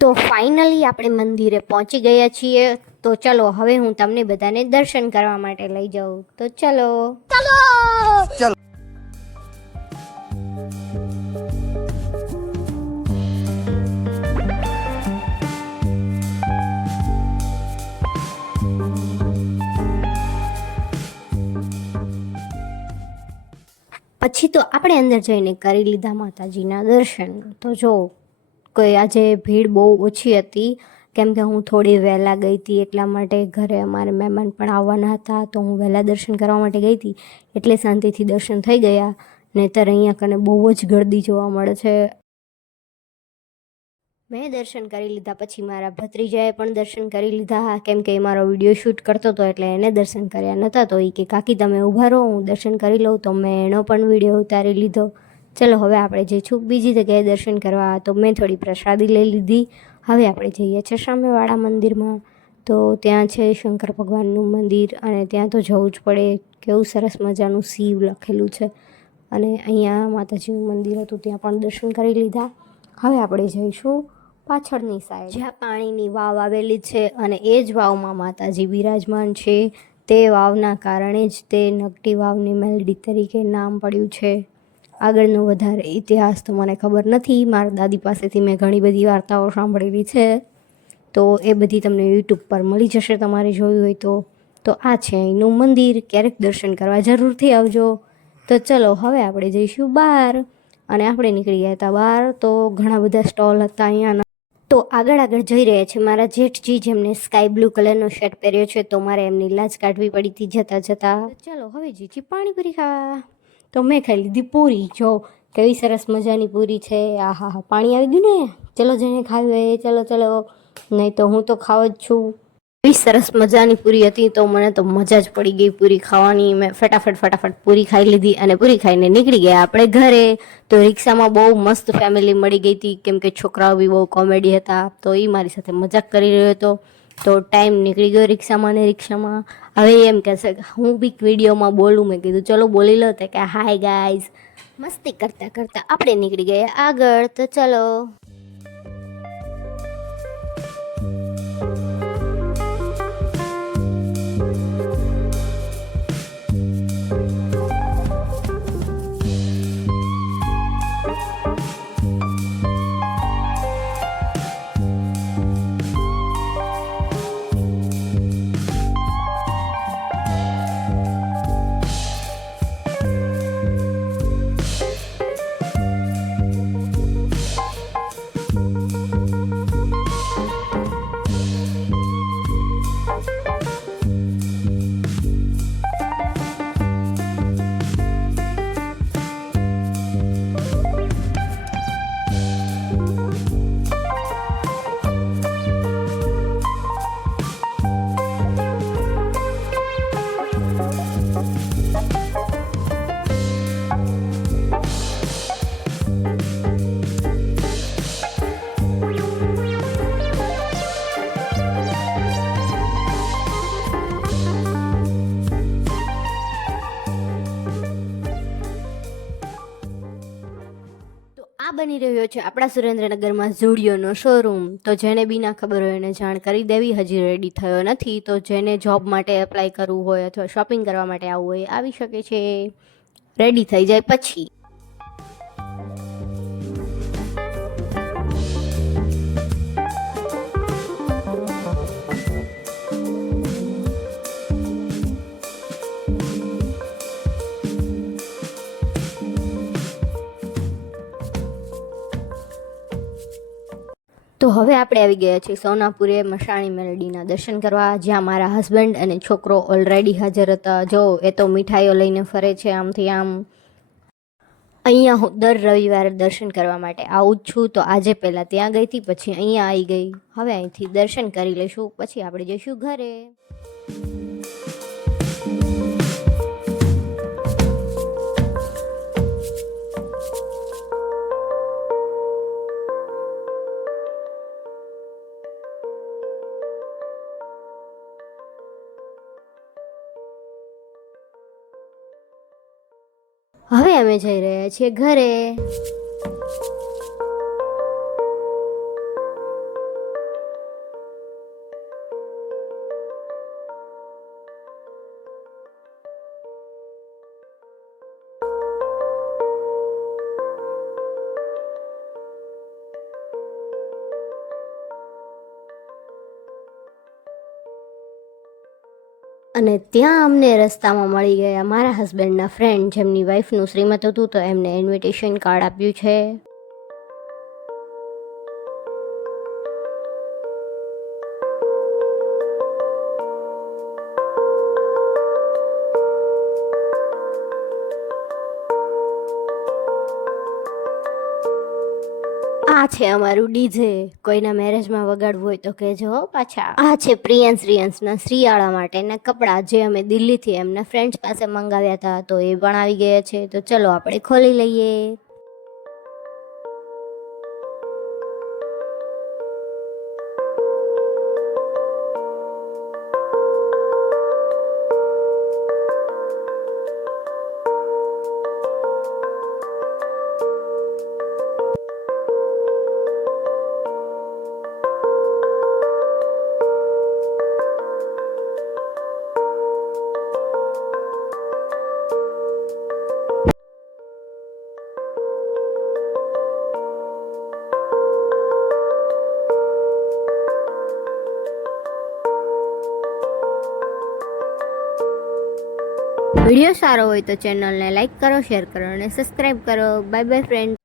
તો ફાઇનલી આપણે મંદિરે પહોંચી ગયા છીએ. તો ચલો હવે હું તમને બધાને દર્શન કરવા માટે લઈ જાઉં. તો ચલો ચલો. પછી તો આપણે અંદર જઈને કરી લીધા માતાજીના દર્શન. તો જો કે આજે ભીડ બહુ ઓછી હતી, કેમ કે હું થોડી વહેલા ગઈ હતી, એટલા માટે ઘરે અમારે મહેમાન પણ આવવાના હતા. તો હું વહેલા દર્શન કરવા માટે ગઈ હતી એટલે શાંતિથી દર્શન થઈ ગયા. નહીંતર અહીંયા કને બહુ જ ગળદી જોવા મળે છે. મેં દર્શન કરી લીધા પછી મારા ભત્રીજાએ પણ દર્શન કરી લીધા, કેમ કે એ મારો વિડીયો શૂટ કરતો હતો એટલે એને દર્શન કર્યા નહોતા. તો એ કે કાકી તમે ઊભા રહો, હું દર્શન કરી લઉં. તો મેં એનો પણ વિડીયો ઉતારી લીધો. ચલો હવે આપણે જઈશું બીજી જગ્યાએ દર્શન કરવા. તો મેં થોડી પ્રસાદી લઈ લીધી. હવે આપણે જઈએ છીએ સામેવાળા મંદિરમાં. તો ત્યાં છે શંકર ભગવાનનું મંદિર અને ત્યાં તો જવું જ પડે. કેવું સરસ મજાનું શિવ લખેલું છે. અને અહીંયા માતાજીનું મંદિર હતું, ત્યાં પણ દર્શન કરી લીધા. હવે આપણે જઈશું પાછળની સાઈડ, જ્યાં પાણીની વાવ આવેલી છે અને એ જ વાવમાં માતાજી બિરાજમાન છે. તે વાવના કારણે જ તે નકટી વાવની મેલડી તરીકે નામ પડ્યું છે. આગળનો વધારે ઇતિહાસ તો મને ખબર નથી. મારા દાદી પાસેથી મેં ઘણી બધી વાર્તાઓ સાંભળેલી છે, તો એ બધી તમને યુટ્યુબ પર મળી જશે તમારે જોયું હોય તો. તો આ છે અહીંનું મંદિર. ક્યારેક દર્શન કરવા જરૂરથી આવજો. તો ચલો હવે આપણે જઈશું બહાર. અને આપણે નીકળી ગયા હતા બહાર. તો ઘણા બધા સ્ટોલ હતા અહીંયાના. તો આગળ જઈ રહ્યા છે મારા જેઠજી, જેમને સ્કાય બ્લુ કલરનો શર્ટ પહેર્યો છે. તો મારે એમની લાજ કાઢવી પડી હતી જતાં જતાં. ચલો હવે જીજી પાણીપુરી ખાવા. તો મેં ખાઈ લીધી પૂરી. જો કેવી સરસ મજાની પૂરી છે. આહા હા, પાણી આવી ગયું ને. ચલો જઈને ખાવી હોય ચલો ચલો, નહીં તો હું તો ખાવ જ છું. એવી સરસ મજાની પૂરી હતી, તો મને તો મજા જ પડી ગઈ પૂરી ખાવાની. મેં ફટાફટ પૂરી ખાઈ લીધી અને પૂરી ખાઈને નીકળી ગયા આપણે ઘરે. તો રિક્ષામાં બહુ મસ્ત ફેમિલી મળી ગઈ હતી, કેમ કે છોકરાઓ બી બહુ કોમેડી હતા. તો એ મારી સાથે મજાક કરી રહ્યો હતો. તો ટાઈમ નીકળી ગયો રિક્ષામાં. હવે એમ કહેશે હું બી વિડીયોમાં બોલું. મેં કીધું ચલો બોલી લો. તો કે હાય ગાઈઝ. મસ્તી કરતાં કરતાં આપણે નીકળી ગયા આગળ. તો ચલો બની રહ્યો છે આપણા સુરેન્દ્રનગરમાં ઝુડિયોનો શોરૂમ. તો જેને બી ના ખબર હોય એને જાણ કરી દેવી. હજી રેડી થયો નથી, તો જેને જોબ માટે એપ્લાય કરવું હોય અથવા શોપિંગ કરવા માટે આવવું હોય આવી શકે છે, રેડી થઈ જાય પછી. તો હવે આપણે આવી ગયા છીએ સોનાપુરે મશાણી મેલડીના દર્શન કરવા, જ્યાં મારા હસબન્ડ અને છોકરો ઓલરેડી હાજર હતા. જો એ તો મીઠાઈઓ લઈને ફરે છે આમથી આમ. અહીંયા હું દર રવિવારે દર્શન કરવા માટે આવું જ છું, તો આજે પહેલાં ત્યાં ગઈ હતી, પછી અહીંયા આવી ગઈ. હવે અહીંથી દર્શન કરી લઈશું, પછી આપણે જઈશું ઘરે. હવે અમે જઈ રહ્યા છીએ ઘરે. અને ત્યાં અમને રસ્તામાં મળી ગયા મારા હસબન્ડના ફ્રેન્ડ, જેમની વાઈફનું શ્રીમત હતું, તો એમને ઇન્વિટેશન કાર્ડ આપ્યું છે. આ છે અમારું ડીજે. કોઈના મેરેજમાં વગાડવું હોય તો કહેજો પાછા. આ છે પ્રિયંસના શ્રીયાળા માટેના કપડાં, જે અમે દિલ્હીથી એમના ફ્રેન્ડ્સ પાસે મંગાવ્યા હતા, તો એ પણ આવી ગયા છે. તો ચલો આપણે ખોલી લઈએ. વિડીયો સારો હોય તો ચેનલને લાઈક કરો, શેર કરો અને સબસ્ક્રાઈબ કરો. Bye bye friends.